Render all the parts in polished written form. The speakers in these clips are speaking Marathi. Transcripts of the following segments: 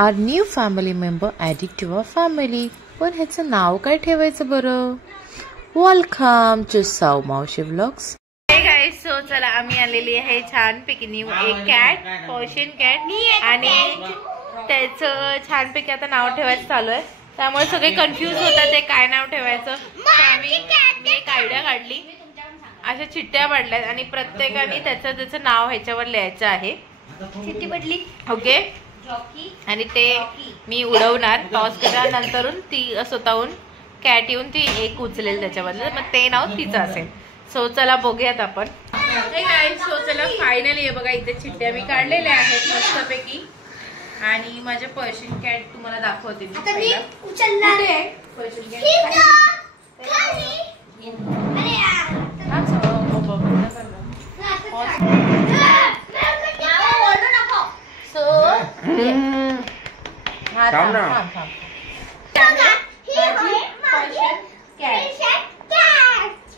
R new family member added to our family. पण ह्याचं नाव काय ठेवायचं बरं? वेलकम टू साऊ मावशी व्लॉग्स. हे गाईस, सो चला आम्ही आलेली आहे छानपैकी न्यू एक कॅट, पर्शियन कॅट, आणि त्याचं छानपैकी आता नाव ठेवायचं चालू आहे. त्यामुळे सगळे कन्फ्यूज होतात ते काय नाव ठेवायचं. आम्ही एक आयडिया काढली, अशा चिठ्ठ्या पडल्यात आणि प्रत्येकाने त्याचं नाव ह्याच्यावर लिहायचं आहे. चिठ्ठी पडली, ओके, आणि ते मी उडवणार, टॉस करणार, नंतरून ती स्वतःहून कॅट येऊन ती एक उचलेल त्याच्याबद्दल, मग ते नाव तिचं असेल. सो चला बघूयात आपण. सो चला फायनली हे बघा, इथे चिठ्ठ्या मी काढलेल्या आहेत मस्तपैकी, आणि माझे पर्शियन कॅट तुम्हाला दाखवते मी.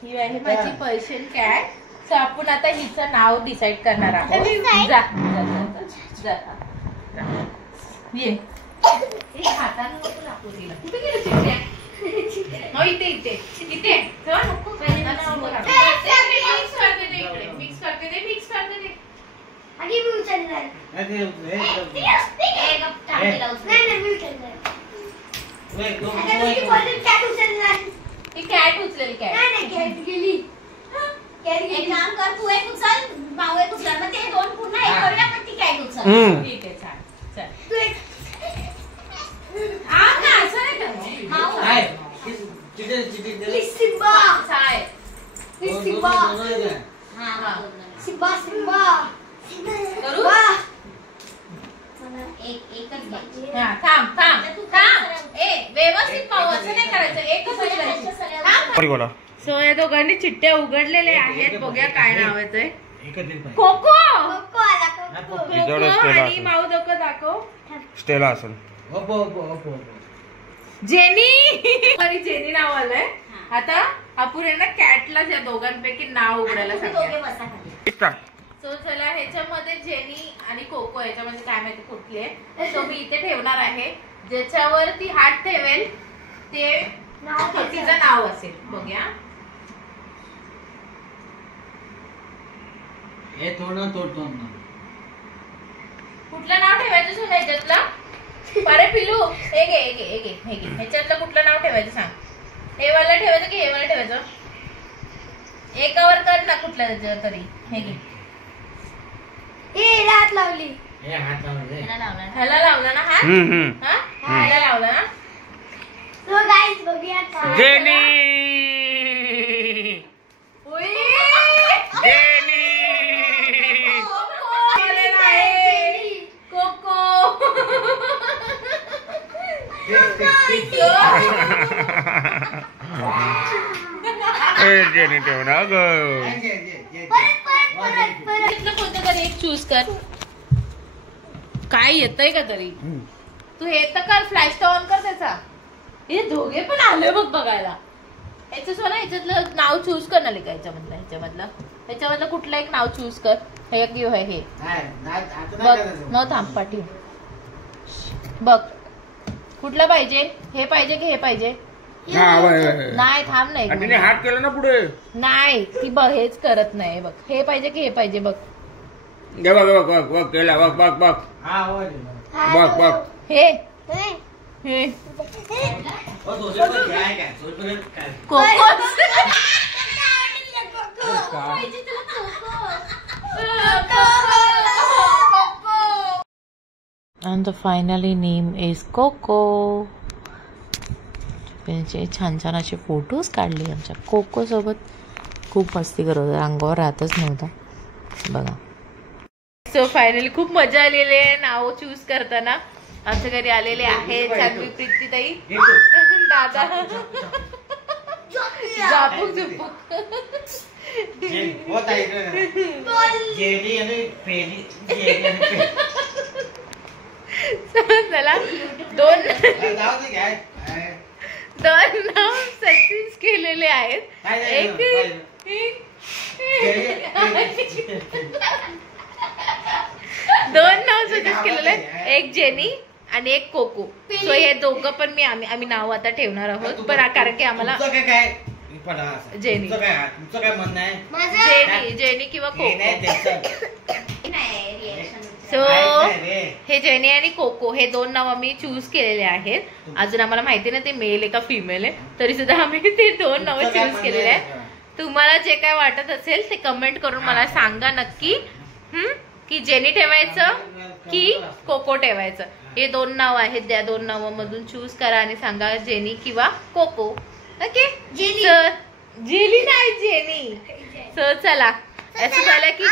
ही आहे माझी पर्शियन कॅट. सो आपण आता हिचं नाव डिसाइड करणार आहोत. जा जा ये, हाताने नको दाखवू तिला. कुठे गेली चिठ्ठ्या? इथे इथे इथे मिक्स करते ते, इकडे मिक्स करते ते, मिक्स करते ते. आणि मी उचलणार. कॅट उचलेल. कॅट गेली. एक काम कर, तू एक उचल, भाऊ एक उचल, मग ते दोन पुन्हा एक करूया, पण ती कॅट उचल. ठीक आहे, छान. चल तू एक आ ना, असं नाही कर. भाऊ आहे सिम्बा. छाय सिम्बा. हां सिम्बा सिम्बा करू. एकच घ्यायची. हां, थांब थांब थांब. ए व्यवस्थित पाहू, असं नाही करायचं, एकच घ्यायचं. बोला. सो या दोघांनी चिठ्ठ्या उघडलेल्या आहेत. बघूया काय नाव आहे ते. कोको. कोको आला. कोको आणि माऊ डोकं दाखव. स्टेला असेल. जेनी. आणि जेनी नाव आलंय. आता आपण आहे ना कॅटला या दोघांपैकी नाव उघडायला सांगूया. सो चला, ह्याच्यामध्ये जेनी आणि कोको, ह्याच्यामध्ये काय माहिती कुठली आहे. सो मी इथे ठेवणार आहे. ज्याच्यावर ती हात ठेवेल ते तिचं नाव असेल. बघूया. कुठलं नाव ठेवायचं सुना ह्याच्यातलं? अरे पिलू, हे घे हे घे हे घे हे घे. ह्याच्यातलं कुठलं नाव ठेवायचं सांग. हे वाला ठेवायचं की हे वाला ठेवायचं? एकावर कर ना, कुठल्या त्याच्यावर तरी. हे घे. हात लावली. ह्याला लावला ना हात? ह्याला लावला ना. सो गाईज बघूया. जेनी. कोणतं तरी एक चूज कर. काय येतंय का तरी? तू हे तर कर, फ्लॅश तर ऑन कर त्याचा. हे दोघे पण आले बघ बघायला. ह्याचं सोना, ह्याच्यातलं नाव चूज कर ना. लिका ह्याच्यामधलं कुठलं एक नाव चूज कर. हे किंवा हे बघ. न थांब, पाठी बघ. कुठलं पाहिजे? हे पाहिजे की हे पाहिजे? नाही थांब, नाही हात केला ना पुढे. नाही, ती बघ हेच करत नाही. बघ हे पाहिजे की हे पाहिजे? बघ केला. बघ बघ बघ बघ बघ. हे हे And the finally name is Coco. त्यांचे छान छान असे फोटोज काढले आमच्या कोको सोबत. खूप मस्ती करत होता, अंगावर राहतच नव्हता बघा. सो फायनली खूप मजा आलेली आहे नाव चूज करताना. आमच्या घरी आलेले आहेत सानवी, प्रीतीताई, दादा, झापूक झुपूक. चला, दोन नाव सजेस्ट केलेले आहेत. दोन नाव सजेस्ट केलेले आहेत. एक जेनी आणि एक कोको. सो हे दोघं पण आम्ही नाव आता ठेवणार आहोत. पण कारण की आम्हाला जेनी जेनी किंवा कोको. सो हे जेनी आणि कोको हे 2 नाव आम्ही चूज केलेले आहेत. अजून आम्हाला माहिती नाही ते मेल आहे का फिमेल आहे, तरी सुद्धा आम्ही ते 2 नाव चूज केलेले आहेत. तुम्हाला जे काय वाटत असेल ते कमेंट करून मला सांगा नक्की की जेनी ठेवायचं की कोको ठेवायचं. हे 2 नाव आहेत, त्या 2 नावामधून चूज करा आणि सांगा जेनी किंवा कोको. ओके जेनी नाही जेनी. सो चला असं झालं की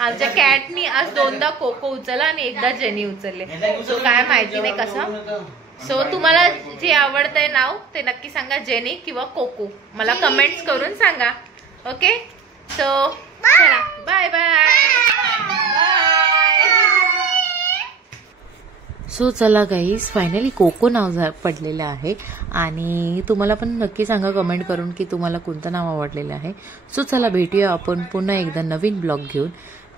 आमच्या कॅटनी आज 2दा कोको उचलला आणि एकदा जेनी उचलले. सो काय माहिती नाही कसं. सो तुम्हाला जे आवडतंय नाव ते नक्की सांगा, जेनी किंवा कोको. मला कमेंट्स करून सांगा. ओके सो चला बाय बाय. सो चला गाईज फायनली कोको नाव पडलेलं आहे आणि तुम्हाला पण नक्की सांगा कमेंट करून की तुम्हाला कोणतं नाव आवडलेलं आहे. सो चला भेटूया आपण पुन्हा एकदा नवीन ब्लॉग घेऊन,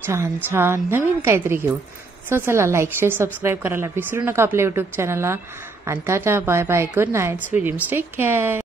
छान छान नवीन काहीतरी घेऊन. सो चला लाईक शेअर सबस्क्राईब करायला विसरू नका आपल्या यूट्यूब चॅनलला. आणि tata bye bye good night sweet dreams take care.